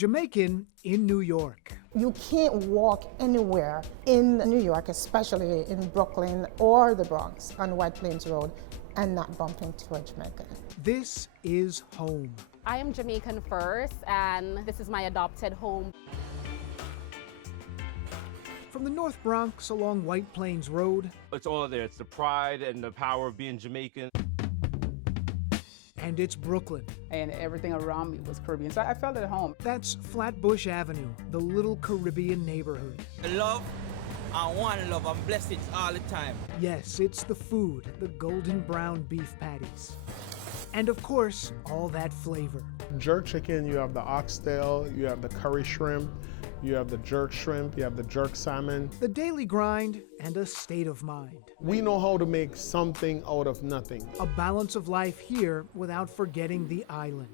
Jamaican in New York. You can't walk anywhere in New York, especially in Brooklyn or the Bronx on White Plains Road, and not bump into a Jamaican. This is home. I am Jamaican first, and this is my adopted home. From the North Bronx along White Plains Road. It's all there. It's the pride and the power of being Jamaican. And it's Brooklyn. And everything around me was Caribbean, so I felt at home. That's Flatbush Avenue, the little Caribbean neighborhood. Love, I want love, I'm blessed all the time. Yes, it's the food, the golden brown beef patties. And of course, all that flavor. Jerk chicken, you have the oxtail, you have the curry shrimp, you have the jerk shrimp, you have the jerk salmon. The daily grind and a state of mind. We know how to make something out of nothing. A balance of life here without forgetting the island.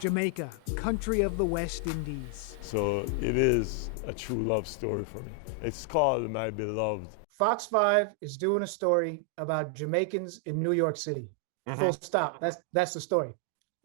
Jamaica, country of the West Indies. So it is a true love story for me. It's called My Beloved. Fox 5 is doing a story about Jamaicans in New York City. Full stop. That's the story.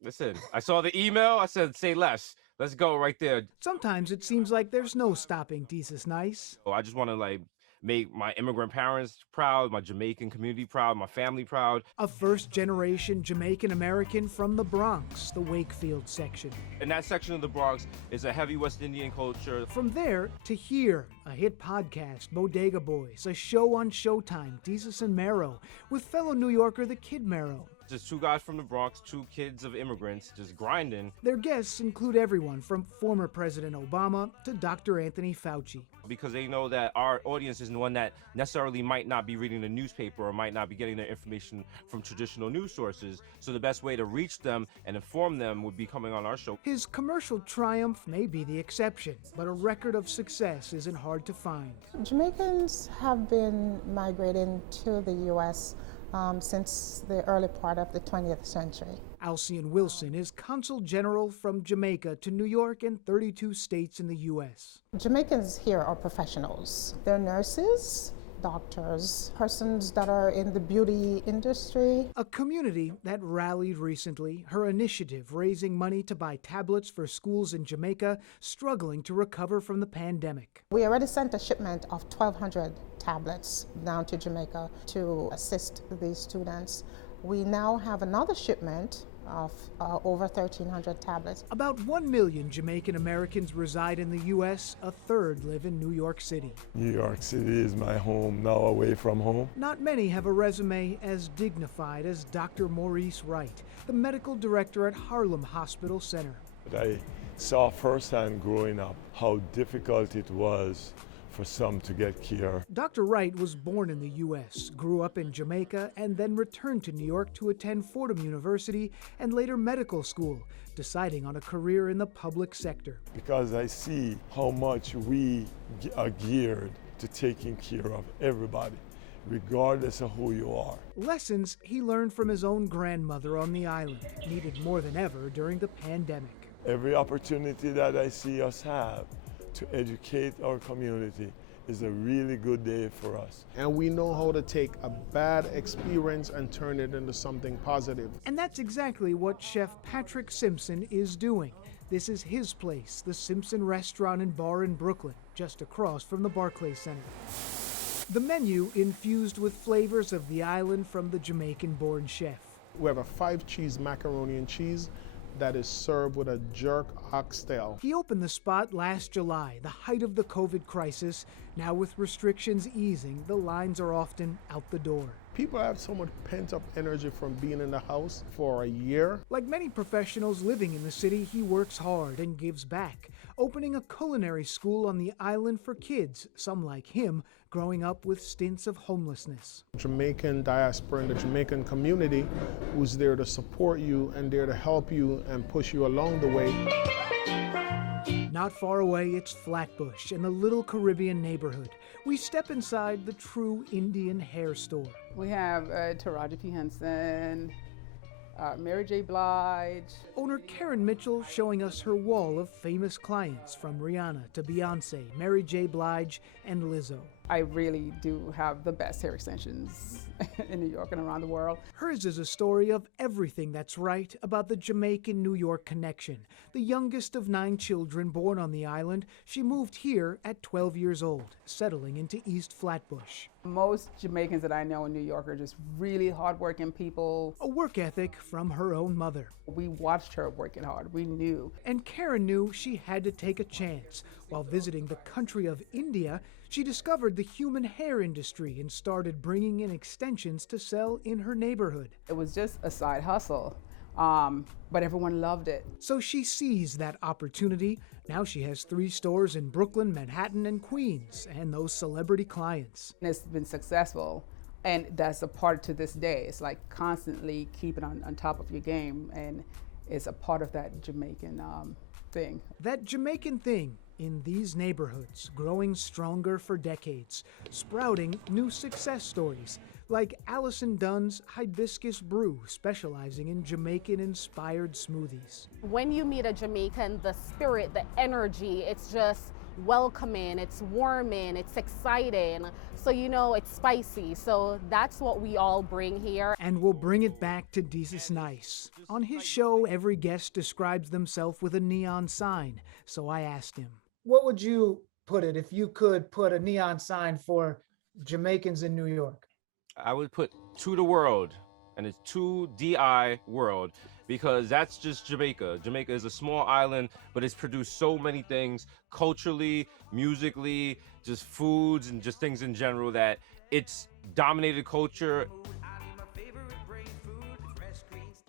Listen, I saw the email. I said, say less. Let's go right there. Sometimes it seems like there's no stopping Jesus Nice. I just want to make my immigrant parents proud, my Jamaican community proud, my family proud. A first-generation Jamaican American from the Bronx, the Wakefield section. And that section of the Bronx is a heavy West Indian culture. From there to here, a hit podcast, Bodega Boys, a show on Showtime, Desus and Mero, with fellow New Yorker the Kid Mero. Just two guys from the Bronx, two kids of immigrants, just grinding. Their guests include everyone from former President Obama to Dr. Anthony Fauci. Because they know that our audience isn't one that necessarily might not be reading the newspaper or might not be getting their information from traditional news sources. So the best way to reach them and inform them would be coming on our show. His commercial triumph may be the exception, but a record of success isn't hard to find. Jamaicans have been migrating to the U.S. Since the early part of the 20th century. Allison Wilson is Consul General from Jamaica to New York and 32 states in the U.S. Jamaicans here are professionals. They're nurses, doctors, persons that are in the beauty industry. A community that rallied recently, her initiative raising money to buy tablets for schools in Jamaica struggling to recover from the pandemic. We already sent a shipment of 1,200 tablets down to Jamaica to assist these students. We now have another shipment of over 1,300 tablets. About 1 million Jamaican Americans reside in the U.S., a third live in New York City. New York City is my home, now away from home. Not many have a resume as dignified as Dr. Maurice Wright, the medical director at Harlem Hospital Center. But I saw firsthand growing up how difficult it was for some to get care. Dr. Wright was born in the U.S., grew up in Jamaica, and then returned to New York to attend Fordham University and later medical school, deciding on a career in the public sector. Because I see how much we are geared to taking care of everybody, regardless of who you are. Lessons he learned from his own grandmother on the island, needed more than ever during the pandemic. Every opportunity that I see us have to educate our community is a really good day for us. And we know how to take a bad experience and turn it into something positive. And that's exactly what Chef Patrick Simpson is doing. This is his place, the Simpson Restaurant and Bar in Brooklyn, just across from the Barclays Center. The menu infused with flavors of the island from the Jamaican-born chef. We have a 5-cheese macaroni and cheese that is served with a jerk oxtail. He opened the spot last July, the height of the COVID crisis. Now with restrictions easing, the lines are often out the door. People have so much pent-up energy from being in the house for a year. Like many professionals living in the city, he works hard and gives back, opening a culinary school on the island for kids, some like him, growing up with stints of homelessness. Jamaican diaspora and the Jamaican community who's there to support you and there to help you and push you along the way. Not far away, it's Flatbush in the little Caribbean neighborhood. We step inside the true Indian hair store. We have Taraji P. Henson, Mary J. Blige. Owner Karen Mitchell showing us her wall of famous clients from Rihanna to Beyonce, Mary J. Blige, and Lizzo. I really do have the best hair extensions in New York and around the world. Hers is a story of everything that's right about the Jamaican-New York connection. The youngest of 9 children born on the island, she moved here at 12 years old, settling into East Flatbush. Most Jamaicans that I know in New York are just really hardworking people. A work ethic from her own mother. We watched her working hard. We knew. And Karen knew she had to take a chance. While visiting the country of India, she discovered the human hair industry and started bringing in extensions to sell in her neighborhood. It was just a side hustle, but everyone loved it. So she seized that opportunity. Now she has 3 stores in Brooklyn, Manhattan, and Queens, and those celebrity clients. And it's been successful, and that's a part to this day. It's like constantly keeping on top of your game, and it's a part of that Jamaican thing. That Jamaican thing in these neighborhoods, growing stronger for decades, sprouting new success stories, like Allison Dunn's Hibiscus Brew, specializing in Jamaican-inspired smoothies. When you meet a Jamaican, the spirit, the energy, it's just welcoming, it's warming, it's exciting. So you know it's spicy. So that's what we all bring here. And we'll bring it back to Desus Nice. On his show, every guest describes themselves with a neon sign. So I asked him, what would you put it if you could put a neon sign for Jamaicans in New York? I would put to the world, and it's to DI world, because that's just Jamaica. Jamaica is a small island, but it's produced so many things culturally, musically, just foods and just things in general, that it's dominated culture